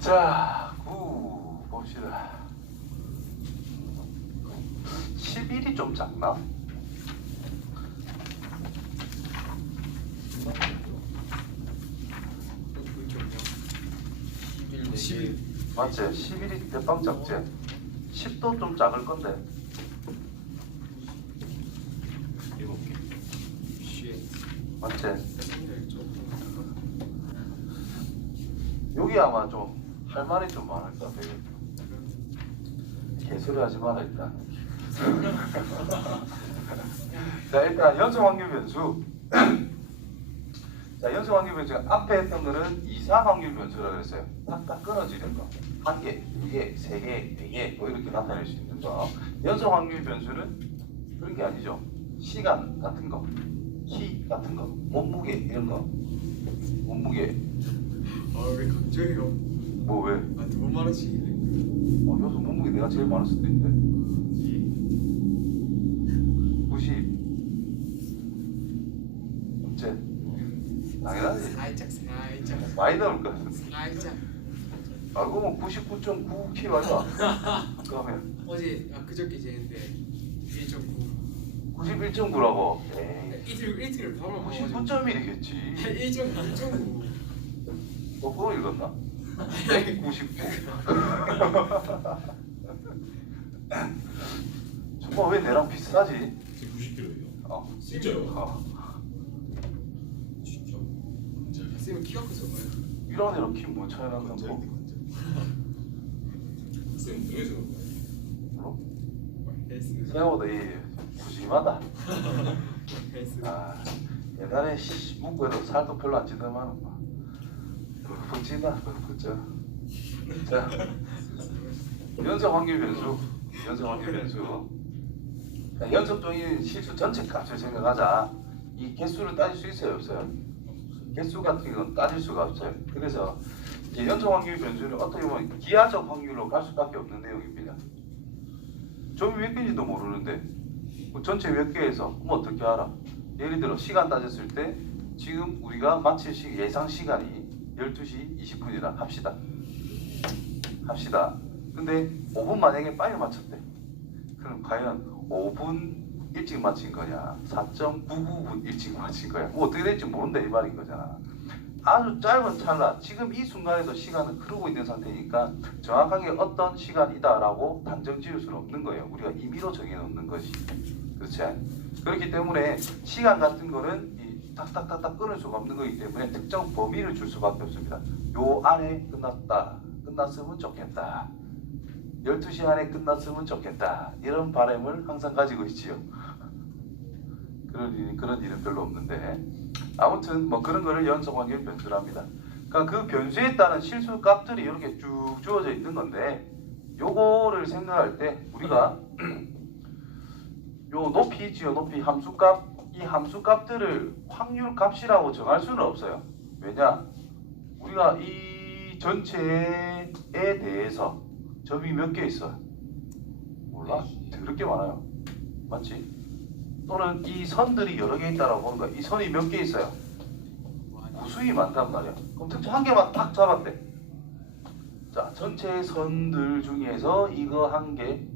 자, 봅시다. 11이 좀 작나? 맞지? 11이 대빵 작지? 10도 좀 작을 건데. 맞지? 여기 아마 좀 할 말이 좀 많을 것 같아요. 개소리 하지 마라 일단. 자, 일단 연속 확률 변수. 자, 연속 확률 변수가 앞에 했던 거는 이상 확률 변수라고 그랬어요. 딱 끊어지는 거. 한 개, 두 개, 세 개, 네 개, 뭐 이렇게 나타낼 수 있는 거. 연속 확률 변수는 그런 게 아니죠. 시간 같은 거, 키 같은 거, 몸무게 이런 거. 몸무게. 왜 갑자기요? 뭐 왜? 두 번 말하시길래. 여기서 몸무게 내가 제일 많을 수도 있는데. 90. 어째? 당연하지. 살짝. 많이 나올 것 같은데. 살짝. 그러면 99.9kg 아니야? 그러면 어제 그저께 재는데 1.9. 91.9라고. 에이. 이틀 바로 99.1이겠지. 1.9. 거꾸로 읽었나? 199. 정말 왜 내랑 비슷하지? 지금 90kg예요. 진짜요? 진짜? 쌤은 키가 커서 봐요. 이런 애랑 키 뭐 차이 난다고? 쌤 등에서 뭐? 헬스. 생각보다 부심하다. 헬스. 옛날에 묵고해도 살도 별로 안 찌더만 푹찐다. 그죠? 자, 연속 확률 변수. 자, 연속적인 실수 전체 값을 생각하자. 이 개수를 따질 수 있어요, 없어요? 개수 같은 건 따질 수가 없어요. 그래서 이제 연속 확률 변수는 어떻게 보면 기하적 확률로 갈 수밖에 없는 내용입니다. 점이 몇 개인지도 모르는데 전체 몇 개에서 그럼 어떻게 알아? 예를 들어 시간 따졌을 때 지금 우리가 마칠 예상 시간이 12시 20분이라 합시다. 근데 5분 만약에 빨리 맞췄대. 그럼 과연 5분 일찍 마친 거냐? 4.99분 일찍 마친 거야? 뭐 어떻게 될지 모른다 이 말인 거잖아. 아주 짧은 찰나, 지금 이 순간에도 시간은 흐르고 있는 상태니까 정확하게 어떤 시간이다라고 단정 지을 수는 없는 거예요. 우리가 임의로 정해놓는 것이. 그렇지? 그렇기 때문에 시간 같은 거는 딱딱딱딱 끊을 수가 없는 거기 때문에 특정 범위를 줄 수밖에 없습니다. 요 안에 끝났으면 좋겠다. 12시 안에 끝났으면 좋겠다. 이런 바람을 항상 가지고 있지요. 그런 일은 별로 없는데 아무튼 뭐 그런 거를 연속 확률 변수랍니다. 그러니까 그 변수에 따른 실수 값들이 이렇게 쭉 주어져 있는 건데 요거를 생각할 때 우리가 요 높이 있지요. 높이 함수값. 이 함수값들을 확률값이라고 정할 수는 없어요. 왜냐? 우리가 이 전체에 대해서 점이 몇 개 있어? 몰라? 더럽게 많아요. 맞지? 또는 이 선들이 여러 개 있다라고 보는 거야. 이 선이 몇 개 있어요? 무수히 많단 말이야. 그럼 특정 한 개만 딱 잡았대. 자, 전체 선들 중에서 이거 한 개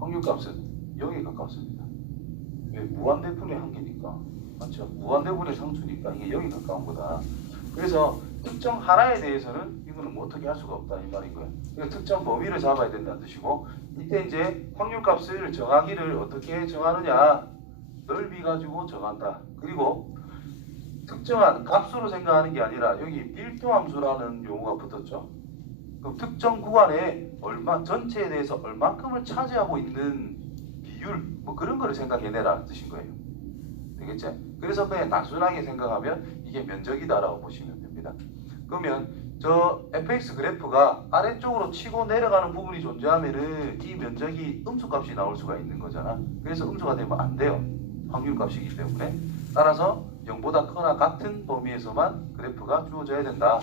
확률값은 0에 가깝습니다. 왜? 무한대분의 한계니까. 맞죠? 무한대분의 상수니까 이게 0에 가까운 거다. 그래서 특정 하나에 대해서는 이거는 뭐 어떻게 할 수가 없다 이 말인 거예요. 그래서 특정 범위를 잡아야 된다는 뜻이고, 이때 이제 확률값을 정하기를 어떻게 정하느냐, 넓이 가지고 정한다. 그리고 특정한 값으로 생각하는 게 아니라 여기 밀도함수라는 용어가 붙었죠. 그럼 특정 구간에 전체에 대해서 얼마큼을 차지하고 있는 비율, 뭐 그런 거를 생각해내라는 뜻인 거예요. 되겠죠? 그래서 그냥 단순하게 생각하면 이게 면적이다라고 보시면 됩니다. 그러면 저 fx 그래프가 아래쪽으로 치고 내려가는 부분이 존재하면은 이 면적이 음수값이 나올 수가 있는 거잖아. 그래서 음수가 되면 안 돼요. 확률값이기 때문에. 따라서 0보다 크거나 같은 범위에서만 그래프가 주어져야 된다.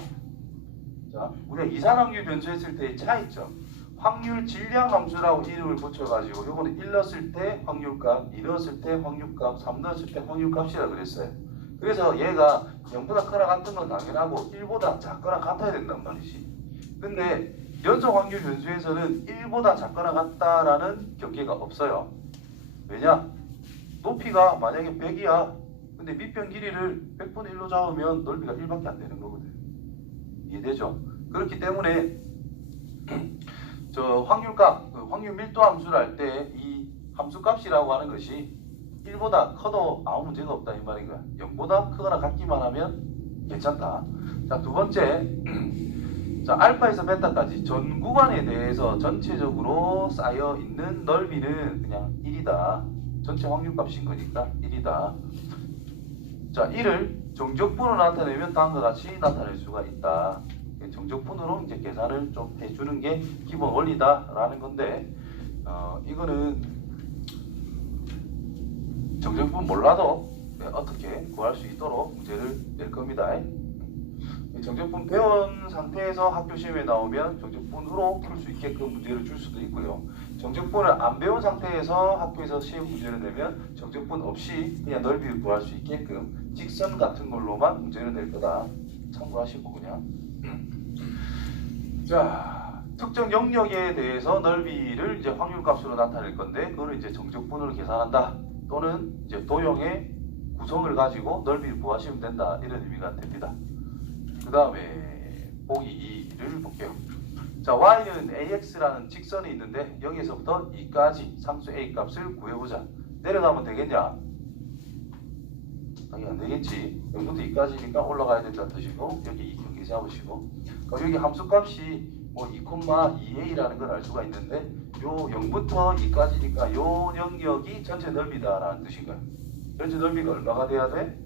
자, 우리가 이산확률 변수했을 때의 차이점. 확률 질량 함수라고 이름을 붙여가지고 요거는 1 넣었을 때 확률값, 2 넣었을 때 확률값, 3 넣었을 때 확률값이라 그랬어요. 그래서 얘가 0보다 크거나 같은 건 당연하고 1보다 작거나 같아야 된단 말이지. 근데 연속 확률 변수에서는 1보다 작거나 같다라는 경계가 없어요. 왜냐? 높이가 만약에 100이야. 근데 밑변 길이를 100분의 1로 잡으면 넓이가 1밖에 안 되는 거거든. 이해되죠? 그렇기 때문에 저 확률값, 확률 밀도 함수를 할 때 이 함수값이라고 하는 것이 1보다 커도 아무 문제가 없다 이 말인 거야. 0보다 크거나 같기만 하면 괜찮다. 자, 두 번째, 자, 알파에서 베타까지 전 구간에 대해서 전체적으로 쌓여 있는 넓이는 그냥 1이다. 전체 확률값인 거니까 1이다. 자, 1을 정적분으로 나타내면 다음과 같이 나타낼 수가 있다. 정적분으로 이제 계산을 좀 해주는 게 기본 원리다라는 건데, 이거는 정적분 몰라도 어떻게 구할 수 있도록 문제를 낼 겁니다. 정적분 배운 상태에서 학교 시험에 나오면 정적분으로 풀 수 있게끔 문제를 줄 수도 있고요. 정적분을 안 배운 상태에서 학교에서 시험 문제를 내면 정적분 없이 그냥 넓이를 구할 수 있게끔 직선 같은 걸로만 문제를 낼 거다. 참고하시고 그냥. 자, 특정 영역에 대해서 넓이를 이제 확률값으로 나타낼 건데 그거를 이제 정적분으로 계산한다. 또는 이제 도형의 구성을 가지고 넓이를 구하시면 된다. 이런 의미가 됩니다. 그 다음에 보기 2를 볼게요. 자, y는 ax라는 직선이 있는데 여기서부터 2까지 상수 a 값을 구해보자. 내려가면 되겠냐? 당연히 안 되겠지. 여기부터 2까지니까 올라가야 된다는 뜻이고 여기 2 경계 잡으시고 여기 함수값이 뭐 2,2a라는 걸 알 수가 있는데 요 0부터 2까지니까 요 영역이 전체 넓이다라는 뜻인 거예요. 전체 넓이가 얼마가 돼야 돼?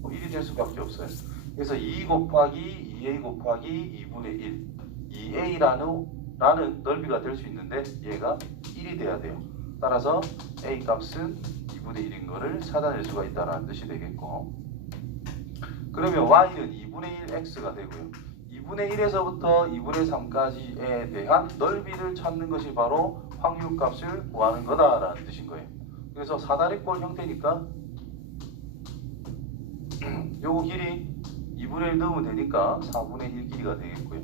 뭐 1이 될 수밖에 없어요. 그래서 2 곱하기 2a 곱하기 2분의 1 2a라는 넓이가 될 수 있는데 얘가 1이 돼야 돼요. 따라서 a 값은 2분의 1인 거를 찾아낼 수가 있다는 뜻이 되겠고, 그러면 y는 2분의 1 x가 되고요. 2분의 1에서부터 2분의 3까지에 대한 넓이를 찾는 것이 바로 확률값을 구하는 거다라는 뜻인 거예요. 그래서 사다리꼴 형태니까 요거 길이 2분의 1 넣으면 되니까 4분의 1 길이가 되겠고요.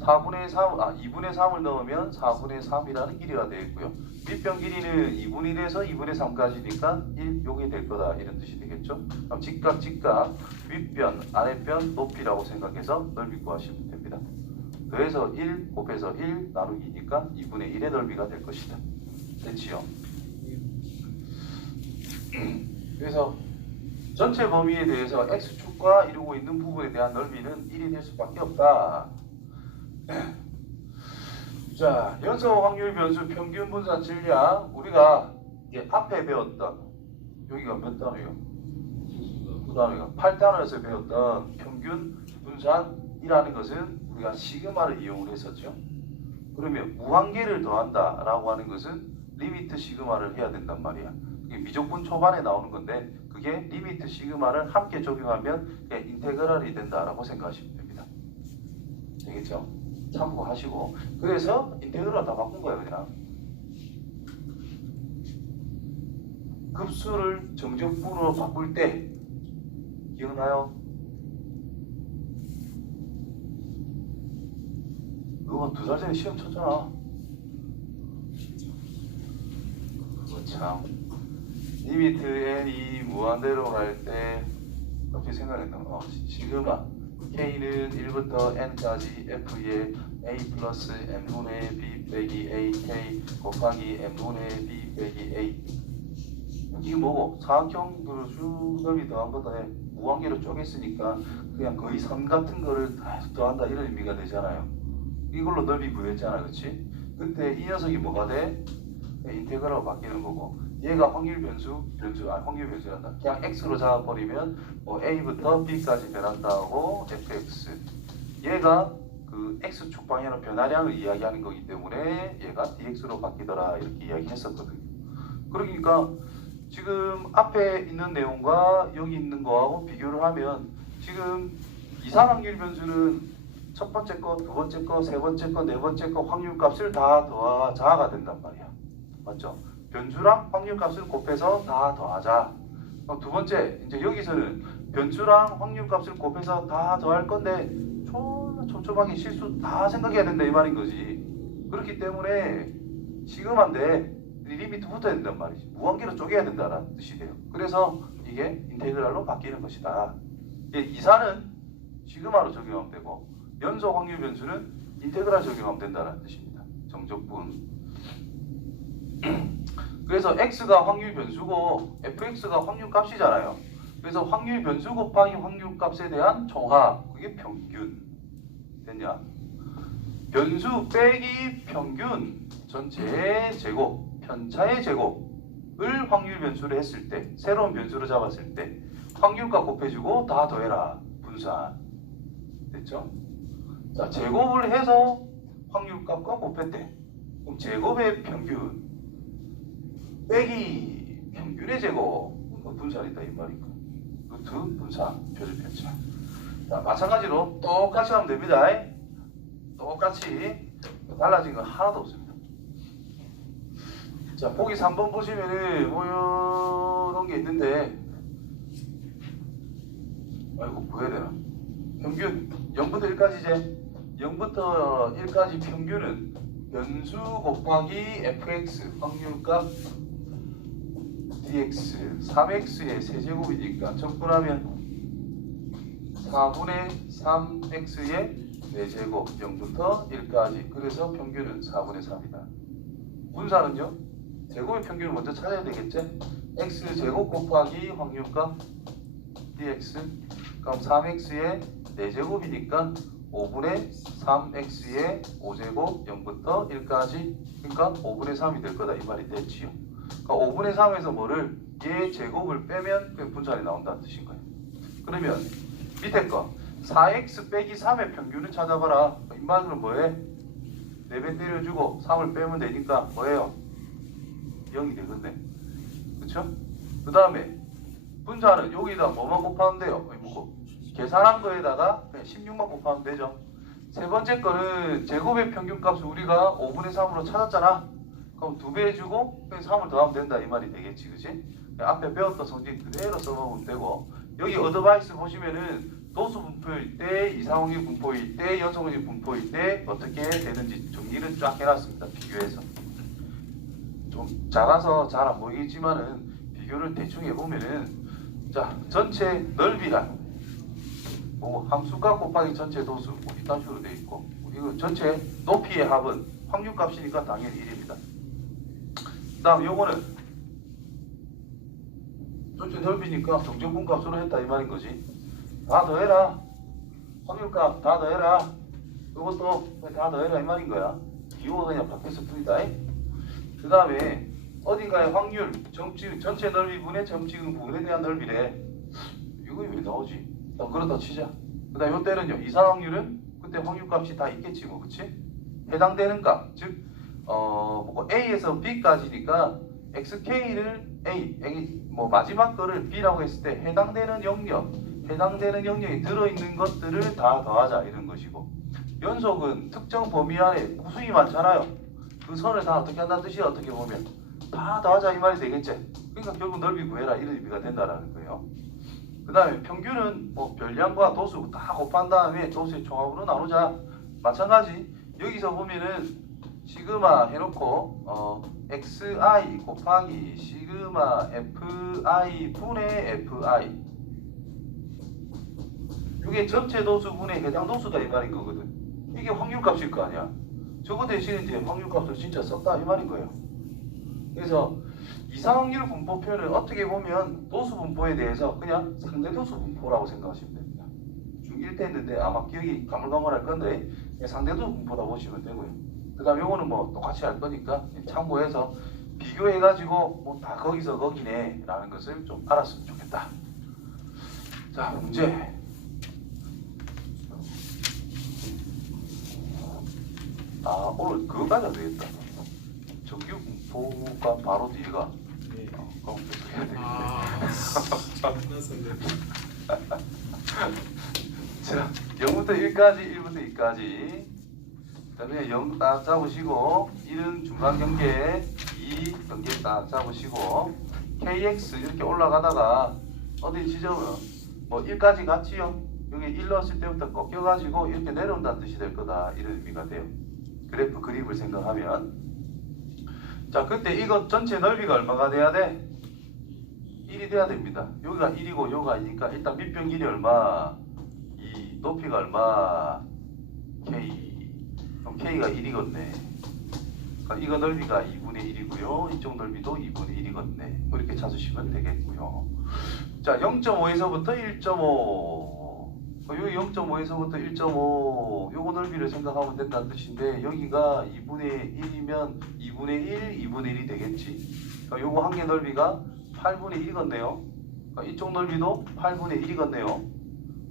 2분의 3을 넣으면 4분의 3이라는 길이가 되겠고요. 밑변 길이는 2분의 1에서 2분의 3까지니까 1 요게 될 거다 이런 뜻이 되겠죠. 그럼 직각 윗변 아랫변 높이라고 생각해서 넓이 구하시면 됩니다. 그래서 1 곱해서 1 나누기니까 2분의 1의 넓이가 될 것이다. 됐지요? 그래서 전체 범위에 대해서 x축과 이루고 있는 부분에 대한 넓이는 1이 될 수밖에 없다. 자, 연속 확률 변수 평균 분산 질량, 우리가 이제 앞에 배웠던 여기가 몇 단어예요? 9단어예요. 8단어에서 배웠던 평균 분산이라는 것은 우리가 시그마를 이용을 했었죠. 그러면 무한계를 더한다라고 하는 것은 리미트 시그마를 해야 된단 말이야. 그게 미적분 초반에 나오는 건데 그게 리미트 시그마를 함께 적용하면 그냥 인테그랄이 된다라고 생각하시면 됩니다. 되겠죠? 참고하시고, 그래서 인테그랄 다 바꾼 거예요. 그냥 급수를 정적분으로 바꿀 때 기억나요? 그거 2달 전에 시험 쳤잖아. 그거 참 리미트 n이 무한대로 갈 때 갑자기 생각했나? 시그마 K는 1부터 N까지 F의 A 플러스 M분의 B 빼기 A K 곱하기 M분의 B 빼기 A. 이게 뭐고? 사각형으로 쭉 넓이 더한 거다 해. 무한계로 쪼갰으니까 그냥 거의 선 같은 거를 더한다 이런 의미가 되잖아요. 이걸로 넓이 구했잖아, 그렇지? 그때 이 녀석이 뭐가 돼? 인테그랄로 바뀌는 거고, 얘가 확률 변수란다. 그냥 x로 잡아버리면 a부터 b까지 변한다 하고 fx. 얘가 그 x축 방향의 변화량을 이야기하는 거기 때문에 얘가 dx로 바뀌더라 이렇게 이야기했었거든요. 그러니까 지금 앞에 있는 내용과 여기 있는 거하고 비교를 하면 지금 이상 확률 변수는 첫 번째 거, 두 번째 거, 세 번째 거, 네 번째 거 확률값을 다 더하자가 된단 말이야. 맞죠? 변수랑 확률값을 곱해서 다 더하자. 그럼 두 번째, 이제 여기서는 변수랑 확률값을 곱해서 다 더할 건데 졸라 촘촘하게 실수 다 생각해야 된다 이 말인 거지. 그렇기 때문에 시그마인데 리미트 붙어야 된단 말이지. 무한계로 쪼개야 된다는 뜻이 돼요. 그래서 이게 인테그랄로 바뀌는 것이다. 이사는 시그마로 적용하면 되고 연속 확률 변수는 인테그랄 적용하면 된다는 뜻입니다. 정적분. 그래서 x가 확률 변수고 fx가 확률 값이잖아요. 그래서 확률 변수 곱하기 확률 값에 대한 총합, 그게 평균. 됐냐? 변수 빼기 평균 전체의 제곱, 편차의 제곱을 확률 변수로 했을 때, 새로운 변수로 잡았을 때 확률값 곱해주고 다 더해라. 분산. 됐죠? 자, 제곱을 해서 확률값과 곱했대. 그럼 제곱의 평균 빼기 평균의 제곱, 분산이다 이 말이니까. 루트 분산, 표준 편차. 자, 마찬가지로 똑같이 하면 됩니다. 똑같이 달라진 건 하나도 없습니다. 자, 보기 3번 보시면은 뭐 이런 게 있는데, 아이고 구해야 되나? 평균 0부터 1까지제 0부터 1까지 평균은 변수 곱하기 fx 확률값 dx 3x의 세제곱이니까 적분하면 4분의 3x의 4제곱 0부터 1까지. 그래서 평균은 4분의 3이다. 분산은요? 제곱의 평균을 먼저 찾아야 되겠지? x제곱 곱하기 확률값 dx 그럼 3x의 4제곱이니까 5분의 3x의 5제곱 0부터 1까지. 그러니까 5분의 3이 될 거다 이 말이 됐지요. 그러니까 5분의 3에서 뭐를 얘 제곱을 빼면 그 분산이 나온다는 뜻인 거예요. 그러면 밑에 거 4x 빼기 3의 평균을 찾아봐라. 이 말은 뭐해? 4배 때려주고 3을 빼면 되니까 뭐예요? 0이 되겠네. 그쵸? 그 다음에 분자는 여기다 뭐만 곱하면 돼요? 계산한 거에다가 그냥 16만 곱하면 되죠. 세 번째 거는 제곱의 평균값을 우리가 5분의 3으로 찾았잖아. 그럼 2배 해주고 3을 더하면 된다 이 말이 되겠지. 그치? 앞에 배웠던 성질 그대로 써먹으면 되고, 여기 어드바이스 보시면은 도수 분포일 때, 이상확률 분포일 때, 연속확률 분포일 때 어떻게 되는지 정리를 쫙 해놨습니다. 비교해서. 좀 작아서 잘 안 보이겠지만은 비교를 대충 해보면은, 자, 전체 넓이란 뭐 함수값 곱하기 전체 도수 뭐 이딴 식으로 되어 있고, 이거 전체 높이의 합은 확률값이니까 당연히 1입니다. 그 다음 요거는 전체 넓이니까 정적분 값으로 했다 이 말인 거지. 다 더해라. 확률값 다 더해라. 요것도 다 더해라 이 말인 거야. 기호가 그냥 바뀌었을 뿐이다. 그 다음에 어딘가의 확률, 전체 넓이분의 점찍은 부분에 대한 넓이래. 이거 왜 나오지? 그렇다 치자. 그 다음 요때는요, 이상확률은 그때 확률값이 다 있겠지 뭐, 그치? 해당되는 값, 즉 뭐 A에서 B까지니까 xk를 A 뭐 마지막 거를 B라고 했을 때 해당되는 영역이 들어있는 것들을 다 더하자 이런 것이고, 연속은 특정 범위 안에 구성이 많잖아요. 그 선을 다 어떻게 한다는 뜻이야. 어떻게 보면 다 더하자 이 말이 되겠지. 그러니까 결국 넓이 구해라 이런 의미가 된다라는 거예요. 그 다음에 평균은 뭐 별량과 도수 다 곱한 다음에 도수의 총합으로 나누자. 마찬가지 여기서 보면은 시그마 해놓고 xi 곱하기 시그마 fi 분의 fi, 이게 전체 도수분의 해당 도수다 이 말인 거거든. 이게 확률값일 거 아니야. 저거 대신 이제 확률값을 진짜 썼다 이 말인 거예요. 그래서 이상확률 분포표는 어떻게 보면 도수 분포에 대해서 그냥 상대도수 분포라고 생각하시면 됩니다. 중1 때 했는데 아마 기억이 가물가물할 건데 상대도수 분포다 보시면 되고요. 그 다음 요거는 뭐 똑같이 할 거니까 참고해서 비교해가지고 뭐 다 거기서 거기네 라는 것을 좀 알았으면 좋겠다. 자, 문제. 오늘 그거까지 안 되겠다. 정규 분포가 바로 뒤가 네. 그럼 계속 해야 되겠네. 아, 장난스네. 자, 0부터 1까지, 1부터 2까지. 자, 그냥 0 딱 잡으시고, 1은 중간 경계, 2 경계 딱 잡으시고, KX 이렇게 올라가다가, 어디 지점은 뭐 1까지 갔지요? 여기 1 넣었을 때부터 꺾여가지고 이렇게 내려온다는 뜻이 될 거다. 이런 의미가 돼요. 그래프 그림을 생각하면. 자, 그때 이거 전체 넓이가 얼마가 돼야 돼? 1이 돼야 됩니다. 여기가 1이고 여기가 2니까 일단 밑변 길이 얼마? 2. 높이가 얼마? K. 그럼 K가 1이겠네. 그러니까 이거 넓이가 2분의 1이고요. 이쪽 넓이도 2분의 1이겠네. 이렇게 찾으시면 되겠고요. 자, 0.5에서부터 1.5. 여기 0.5에서부터 1.5 요거 넓이를 생각하면 된다는 뜻인데 여기가 2분의 1이면 2분의 1, 2분의 1이 되겠지. 그러니까 요거 한 개 넓이가 8분의 1이겠네요. 그러니까 이쪽 넓이도 8분의 1이겠네요.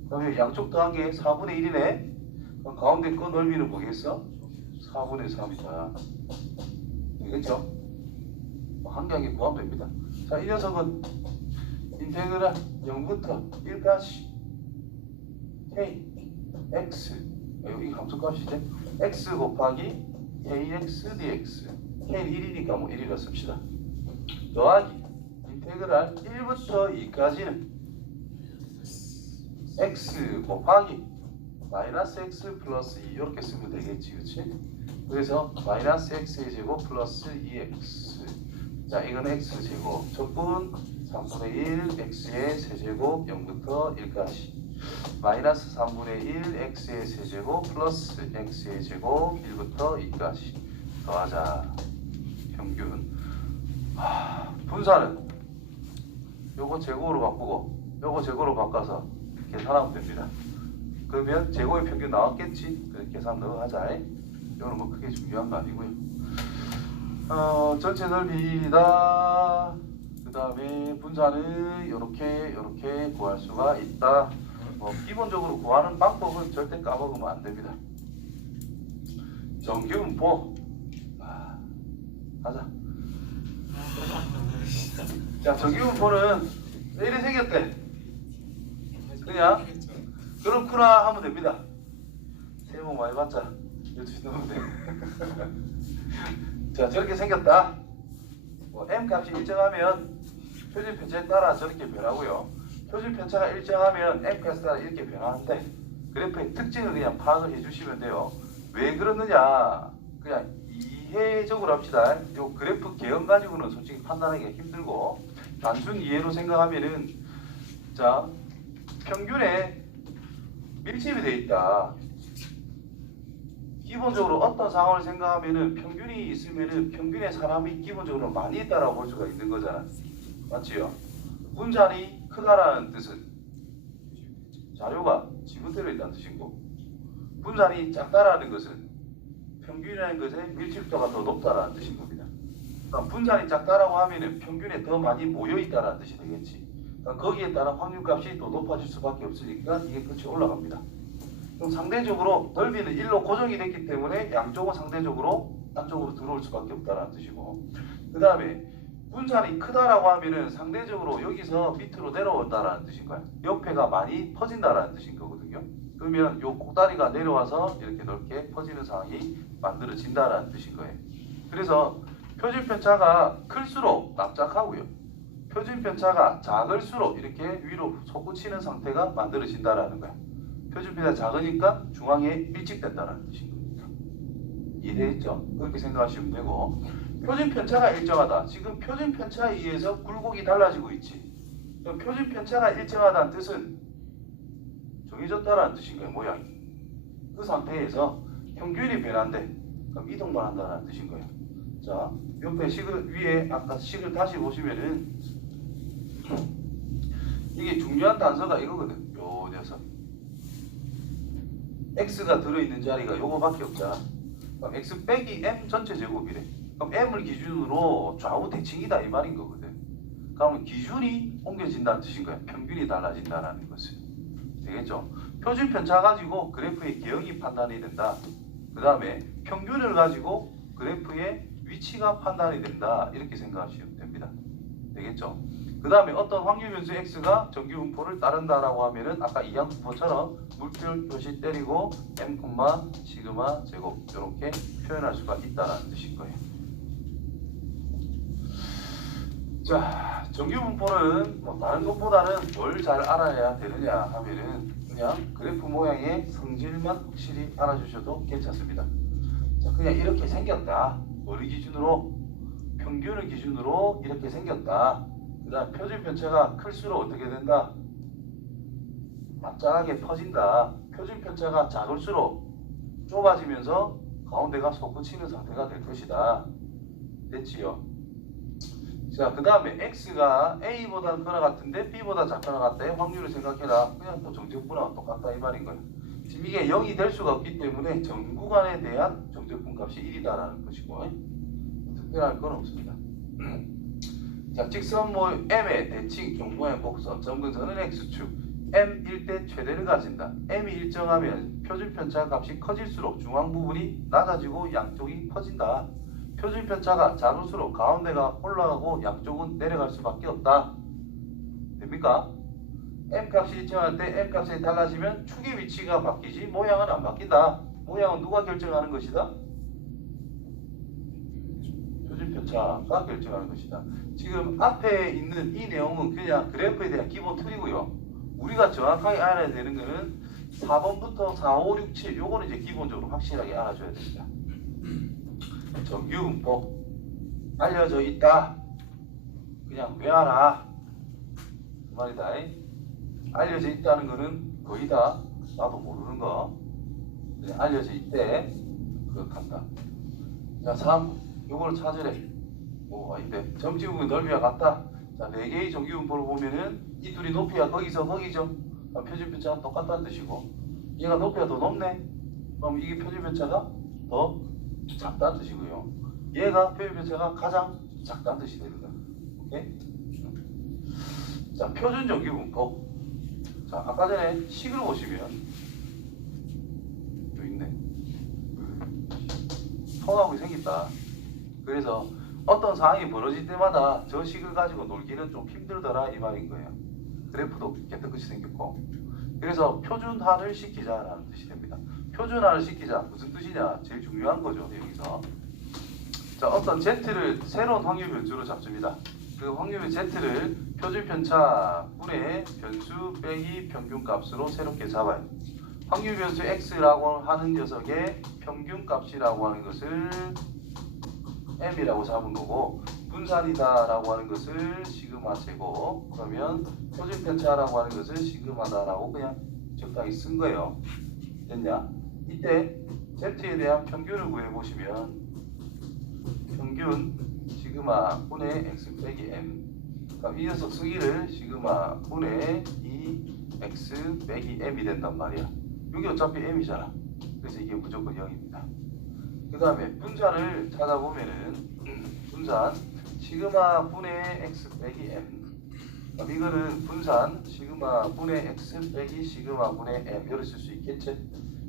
그다음에 양쪽 더한 게 4분의 1이네. 그럼 가운데 거 넓이는 뭐겠어? 4분의 3이다. 되겠죠? 한 개 한 개 구하면 됩니다. 자, 이 녀석은 인테그랄 0부터 1까지 K, X, 여기 함수값이죠. X 곱하기 KX dx. K는 1이니까 뭐 1이라 씁시다. 더하기 인테그랄 1부터 2까지는 X 곱하기 마이너스 X 플러스 2 이렇게 쓰면 되겠지, 그렇지? 그래서 마이너스 X의 제곱 플러스 2X. 자, 이건 X제곱. 적분 3분의 1 X의 세제곱 0부터 1까지. 마이너스 3분의 1 x의 세제곱 플러스 x의 제곱 1부터 2까지 더하자. 평균. 분산은 요거 제곱으로 바꾸고 요거 제곱으로 바꿔서 계산하면 됩니다. 그러면 제곱의 평균 나왔겠지? 그래서 계산 넣어가자. 이거는 뭐 크게 중요한 거 아니고요. 전체 넓이다. 그 다음에 분산은 요렇게 구할 수가 있다. 기본적으로 구하는 방법은 절대 까먹으면 안 됩니다. 정규분포. 가자. 자, 정규분포는 왜 이래 생겼대? 그냥 그렇구나 하면 됩니다. 새해 복 많이 받자. 12시 넘으면 돼. 자, 저렇게 생겼다. M 값이 일정하면 표준 편차에 따라 저렇게 변하고요. 표준 편차가 일정하면 M 값에 따라 이렇게 변하는데 그래프의 특징을 그냥 파악을 해주시면 돼요. 왜 그러느냐? 그냥 이해적으로 합시다. 요 그래프 개형 가지고는 솔직히 판단하기가 힘들고 단순 이해로 생각하면은 자, 평균에 밀집이 돼 있다. 기본적으로 어떤 상황을 생각하면은 평균이 있으면은 평균에 사람이 기본적으로 많이 있다라고 볼 수가 있는 거잖아. 맞지요? 분산이 크다라는 뜻은 자료가 지분대로 있다는 뜻이고 분산이 작다라는 것은 평균이라는 것의 밀집도가 더 높다라는 뜻인 겁니다. 그러니까 분산이 작다라고 하면은 평균에 더 많이 모여 있다라는 뜻이 되겠지. 그러니까 거기에 따라 확률값이 더 높아질 수밖에 없으니까 이게 끝이 올라갑니다. 그럼 상대적으로 넓이는 1로 고정이 됐기 때문에 양쪽은 상대적으로 안쪽으로 들어올 수밖에 없다는 뜻이고 그 다음에 분산이 크다라고 하면은 상대적으로 여기서 밑으로 내려온다라는 뜻인 거야. 옆에가 많이 퍼진다라는 뜻인 거거든요. 그러면 요 꼭다리가 내려와서 이렇게 넓게 퍼지는 상황이 만들어진다라는 뜻인 거예요. 그래서 표준 편차가 클수록 납작하고요. 표준 편차가 작을수록 이렇게 위로 솟구치는 상태가 만들어진다라는 거야. 표준 편차가 작으니까 중앙에 밀집된다는 뜻인 겁니다. 이해했죠? 그렇게 생각하시면 되고 표준 편차가 일정하다. 지금 표준 편차에 의해서 굴곡이 달라지고 있지. 그럼 표준 편차가 일정하다는 뜻은 정해졌다라는 뜻인 거예요. 모양이. 그 상태에서 평균이 변한대. 그럼 이동만 한다는 뜻인 거예요. 자, 옆에 식을 위에 아까 식을 다시 보시면은 이게 중요한 단서가 이거거든. 요 녀석. X가 들어있는 자리가 요거밖에 없잖아. 그럼 X 빼기 M 전체 제곱이래. 그럼 M을 기준으로 좌우 대칭이다 이 말인 거거든. 그러면 기준이 옮겨진다는 뜻인 거야. 평균이 달라진다는 것은. 되겠죠? 표준 편차 가지고 그래프의 개형이 판단이 된다. 그 다음에 평균을 가지고 그래프의 위치가 판단이 된다. 이렇게 생각하시면 됩니다. 되겠죠? 그 다음에 어떤 확률 변수 x가 정규 분포를 따른다라고 하면은 아까 이항 분포처럼 물결 표시 때리고 m, 시그마 제곱 이렇게 표현할 수가 있다는 뜻인 거예요. 자, 정규 분포는 뭐 다른 것보다는 뭘 잘 알아야 되느냐 하면은 그냥 그래프 모양의 성질만 확실히 알아주셔도 괜찮습니다. 자, 그냥 이렇게 생겼다. 머리 기준으로 평균을 기준으로 이렇게 생겼다. 그 다음 표준 편차가 클수록 어떻게 된다? 납작하게 퍼진다. 표준 편차가 작을수록 좁아지면서 가운데가 솟구치는 상태가 될 것이다. 됐지요? 자, 그 다음에 x가 a보다 크거나 같은데 b보다 작거나 같다의 확률을 생각해라. 그냥 또 정적분하고 똑같다 이 말인 거예요. 지금 이게 0이 될 수가 없기 때문에 전 구간에 대한 정적분 값이 1이다라는 것이고 특별할 건 없습니다. 자, 직선모 m의 대칭 경모의 곡선 점근선은 x축 m일 때 최대를 가진다. m이 일정하면 표준 편차 값이 커질수록 중앙 부분이 낮아지고 양쪽이 퍼진다. 표준 편차가 작을수록 가운데가 올라가고 양쪽은 내려갈 수밖에 없다. 됩니까? m 값이 일정할 때 m 값이 달라지면 축의 위치가 바뀌지 모양은 안 바뀐다. 모양은 누가 결정하는 것이다? 표준 편차가 결정하는 것이다. 지금 앞에 있는 이 내용은 그냥 그래프에 대한 기본 틀이고요. 우리가 정확하게 알아야 되는 거는 4번부터 4, 5, 6, 7 요거는 이제 기본적으로 확실하게 알아줘야 됩니다. 정규 분포 알려져 있다. 그냥 외워라 그 말이다. 알려져 있다는 거는 거의 다 나도 모르는 거 그냥 알려져 있대. 그거 간다. 자, 3 요걸 찾으래. 오, 아닌데 점지 부분 넓이와 같다. 자, 4개의 정규 분포를 보면은 이 둘이 높이가 거기서 거기죠. 표준 편차가 똑같다는 뜻이고 얘가 높이가 더 높네. 그럼 이게 표준 편차가 더 작다는 뜻이고요. 얘가 표준 편차가 가장 작다는 뜻이 되는 거야. 오케이? 자, 표준 정규 분포. 자, 아까 전에 식을 보시면 여기 있네. 통하고 생겼다. 그래서 어떤 상황이 벌어질 때마다 저 식을 가지고 놀기는 좀 힘들더라 이 말인 거예요. 그래프도 개떡같이 생겼고. 그래서 표준화를 시키자라는 뜻이 됩니다. 표준화를 시키자 무슨 뜻이냐? 제일 중요한 거죠 여기서. 자, 어떤 z를 새로운 확률 변수로 잡습니다. 그 확률 z를 표준 편차 분의 변수 빼기 평균 값으로 새롭게 잡아요. 확률 변수 x라고 하는 녀석의 평균 값이라고 하는 것을 m이라고 잡은 거고 분산이다라고 하는 것을 시그마 제곱 그러면 표준 편차라고 하는 것을 시그마다라고 그냥 적당히 쓴 거예요. 됐냐? 이때 z에 대한 평균을 구해보시면 평균 시그마 분의 x 빼기 m 그럼 이 녀석 쓰기를 시그마 분의 2x 빼기 m이 된단 말이야. 여기 어차피 m이잖아. 그래서 이게 무조건 0입니다. 그 다음에 분산을 찾아보면은 분산 시그마 분의 x 빼기 m 그럼 이거는 분산 시그마 분의 x 빼기 시그마 분의 m 이렇게 쓸 수 있겠지?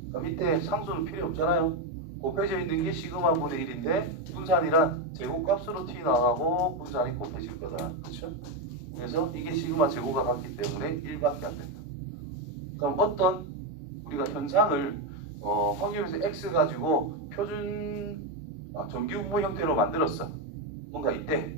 그럼 밑에 상수는 필요 없잖아요. 곱해져 있는 게 시그마 분의 1인데 분산이란 제곱값으로 t 나가고 분산이 곱해질 거다. 그렇죠? 그래서 이게 시그마 제곱과 같기 때문에 1밖에 안 된다. 그럼 어떤 우리가 현상을 확률에서 x 가지고 표준 정규 분포 형태로 만들었어. 뭔가 이때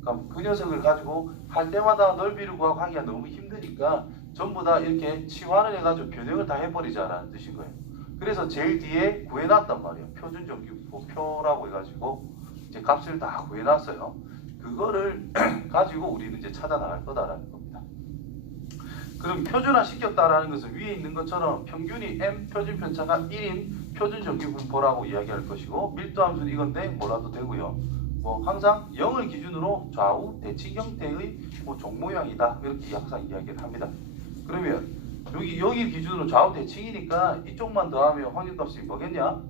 그럼 그 녀석을 가지고 할 때마다 넓이를 구하고 하기가 너무 힘드니까 전부 다 이렇게 치환을 해가지고 변형을 다 해버리자라는 뜻인 거예요. 그래서 제일 뒤에 구해놨단 말이에요. 표준 정규 분포표라고 해가지고 이제 값을 다 구해놨어요. 그거를 가지고 우리는 이제 찾아 나갈 거다라는 겁니다. 그럼 표준화 시켰다라는 것은 위에 있는 것처럼 평균이 m 표준 편차가 1인 표준 정규 분포라고 이야기할 것이고 밀도함수는 이건데 몰라도 되고요. 뭐 항상 0을 기준으로 좌우 대칭 형태의 뭐 종모양이다 이렇게 항상 이야기를 합니다. 그러면 여기 기준으로 좌우 대칭이니까 이쪽만 더하면 확률값이 뭐겠냐?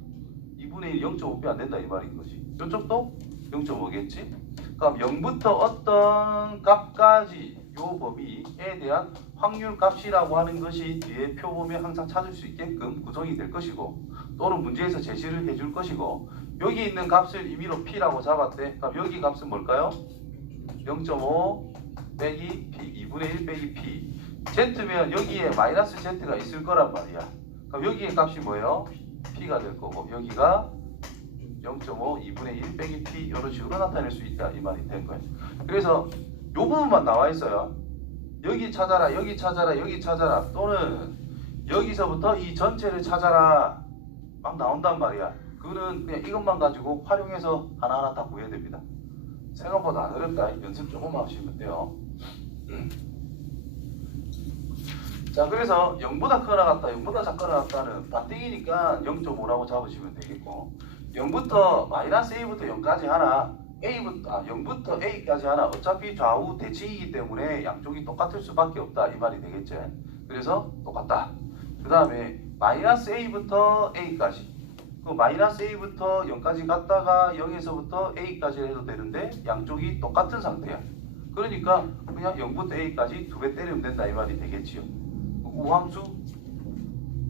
2분의 1 0.5배 안 된다 이 말인 거지. 이쪽도 0.5겠지? 그럼 0부터 어떤 값까지 요 범위에 대한 확률 값이라고 하는 것이 뒤에 표 보면 항상 찾을 수 있게끔 구성이 될 것이고 또는 문제에서 제시를 해줄 것이고 여기 있는 값을 임의로 p라고 잡았대. 그럼 여기 값은 뭘까요? 0.5 빼기 P 2분의 1 빼기 P Z면 여기에 마이너스 Z가 있을 거란 말이야. 그럼 여기에 값이 뭐예요? P가 될 거고 여기가 0.5 2분의 1 빼기 P 이런 식으로 나타낼 수 있다 이 말이 된 거예요. 그래서 요 부분만 나와 있어요. 여기 찾아라 여기 찾아라 여기 찾아라 또는 여기서부터 이 전체를 찾아라 막 나온단 말이야. 그거는 그냥 이것만 가지고 활용해서 하나하나 다 구해야 됩니다. 생각보다 안 어렵다. 연습 조금만 하시면 돼요. 자 그래서 0보다 크거나 같다 0보다 작거나 같다는 반띵이니까 0.5라고 잡으시면 되겠고 0부터 마이너스 A부터 0까지 하나 A부터 0부터 A까지 하나 어차피 좌우 대칭이기 때문에 양쪽이 똑같을 수밖에 없다 이 말이 되겠지. 그래서 똑같다. 그 다음에 마이너스 A부터 A까지 그 마이너스 A부터 0까지 갔다가 0에서부터 A까지 해도 되는데 양쪽이 똑같은 상태야. 그러니까 그냥 0부터 A까지 두 배 때리면 된다 이 말이 되겠지요. 우함수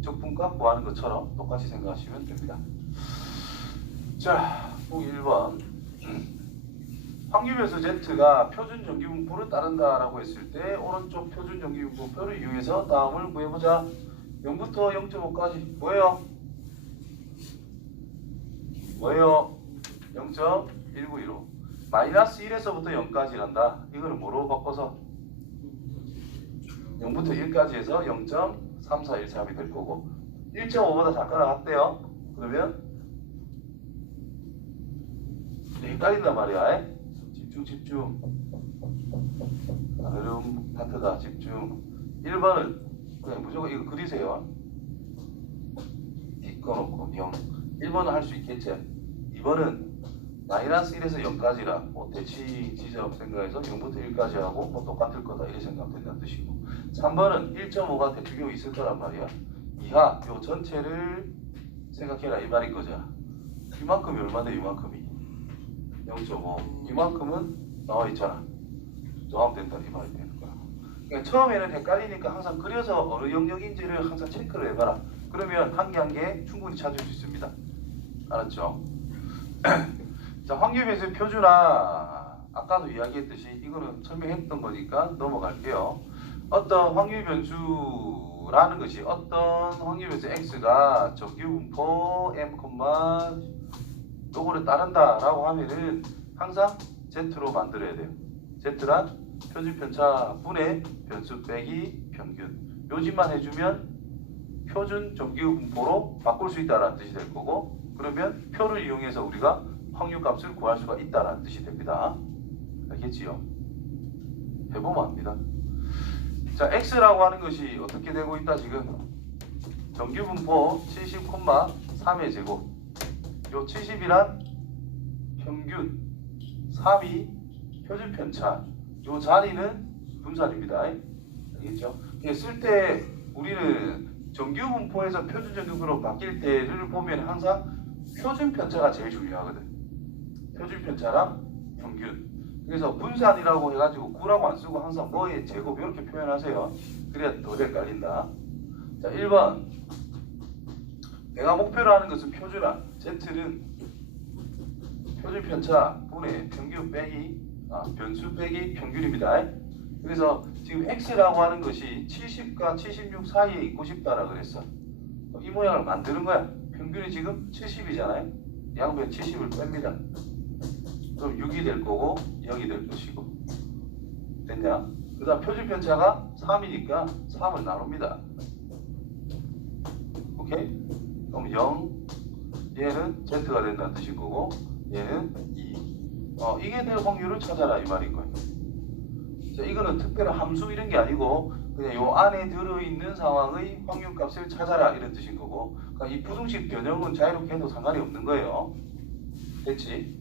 적분값 구하는 것처럼 똑같이 생각하시면 됩니다. 자, 보기 1번 확률변수 Z가 표준 정기분포를 따른다라고 했을 때 오른쪽 표준 정기분포표를 이용해서 다음을 구해보자. 0부터 0.5까지 뭐예요? 0.1915 마이너스 1에서부터 0까지란다. 이거는 뭐로 바꿔서 0부터 1까지 해서 0.3413이 될 거고 1.5보다 작거나 같대요. 그러면 헷갈린단 말이야. 집중 어려운 파트다. 집중. 1번은 그냥 무조건 이거 그리세요. D 꺼놓고 0 1번은 할 수 있겠지. 2번은 마이너스 1에서 0까지라 뭐 대칭 지점 생각해서 0부터 1까지 하고 뭐 똑같을 거다 이렇게 생각하면 된다는 뜻이고 3번은 1.5가 대표적으로 있을 거란 말이야. 이하 요 전체를 생각해라 이 말인 거죠. 이만큼이 얼마 돼? 이만큼이 0.5 이만큼은 나와 있잖아. 더하면 된다 이 말이 되는 거야. 그러니까 처음에는 헷갈리니까 항상 그려서 어느 영역인지를 항상 체크를 해봐라. 그러면 한 개 한 개 충분히 찾을 수 있습니다. 알았죠? 자, 확률변수의 표준화 아까도 이야기했듯이 이거는 설명했던 거니까 넘어갈게요. 어떤 확률변수라는 것이 어떤 확률변수 x가 정규분포 m, 요거를 따른다라고 하면은 항상 z로 만들어야 돼요. z란 표준편차 분의 변수 빼기 평균. 요지만 해주면 표준 정규분포로 바꿀 수 있다는 뜻이 될 거고 그러면 표를 이용해서 우리가 확률값을 구할 수가 있다는 뜻이 됩니다. 알겠지요? 해보면 압니다. 자, x라고 하는 것이 어떻게 되고 있다 지금? 정규분포 70,3의 제곱. 요 70이란 평균, 3이 표준편차. 요 자리는 분산입니다. 알겠죠? 쓸 때 우리는 정규분포에서 표준정규분포로 바뀔 때를 보면 항상 표준편차가 제일 중요하거든. 표준편차랑 평균. 그래서 분산이라고 해가지고 9라고 안 쓰고 항상 뭐의 제곱 이렇게 표현하세요. 그래야 더 헷갈린다. 자, 1번. 내가 목표로 하는 것은 표준화. Z는 표준편차 분의 평균 빼기 변수 빼기 평균입니다. 그래서 지금 X라고 하는 것이 70과 76 사이에 있고 싶다라 그랬어. 이 모양을 만드는 거야. 평균이 지금 70이잖아요. 양변 70을 뺍니다. 그럼 6이 될 거고 0이 될 것이고. 됐냐? 그 다음 표준편차가 3이니까 3을 나눕니다. 오케이? 그럼 0, 얘는 Z가 된다는 뜻인 거고 얘는 2. 이게 될 확률을 찾아라 이 말인 거예요. 자, 이거는 특별한 함수 이런 게 아니고 그냥 요 안에 들어있는 상황의 확률값을 찾아라 이런 뜻인 거고 그러니까 이 부등식 변형은 자유롭게 해도 상관이 없는 거예요. 됐지?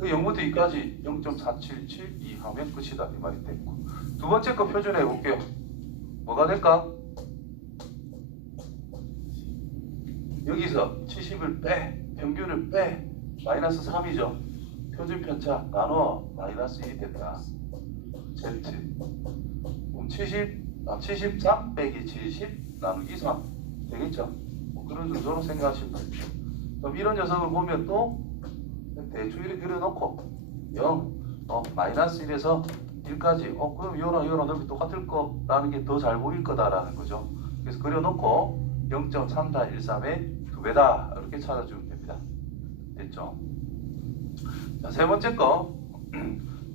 그 0부터 2까지 0.477 하면 끝이다 이 말이 됐고 두 번째 거 표준해 볼게요. 뭐가 될까? 여기서 70을 빼 평균을 빼 마이너스 3이죠. 표준편차 나눠 마이너스 1이 됐다. Z 그럼 73 빼기 70 나누기 3 되겠죠? 뭐 그런 정도로 생각하시면 됩니다. 그럼 이런 녀석을 보면 또 대충 이렇게 그려놓고 0 마이너스 1에서 1까지 그럼 이거랑 넓이 똑같을 거라는 게 더 잘 보일 거다라는 거죠. 그래서 그려놓고 0.3413의 2배다 이렇게 찾아주면 됩니다. 됐죠? 자, 세 번째 거.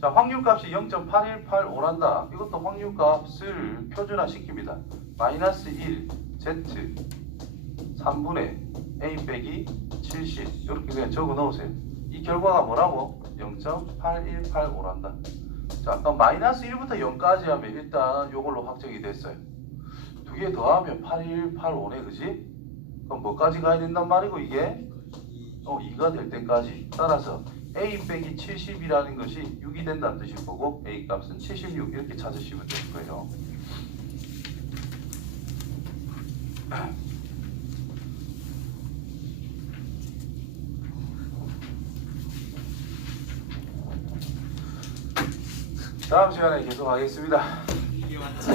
자, 확률값이 0.8185란다. 이것도 확률값을 표준화 시킵니다. 마이너스 1 z 3분의 a 빼기 70 이렇게 그냥 적어 넣으세요. 이 결과가 뭐라고? 0.8185란다. 자, 그럼 마이너스 1부터 0까지 하면 일단 이걸로 확정이 됐어요. 두 개 더하면 8185네, 그지? 그럼 뭐까지 가야 된단 말이고 이게? 2가 될 때까지. 따라서 a 빼기 70이라는 것이 6이 된다는 뜻일 거고 a 값은 76 이렇게 찾으시면 될 거예요. 다음 시간에 계속 하겠습니다. 이게 맞지?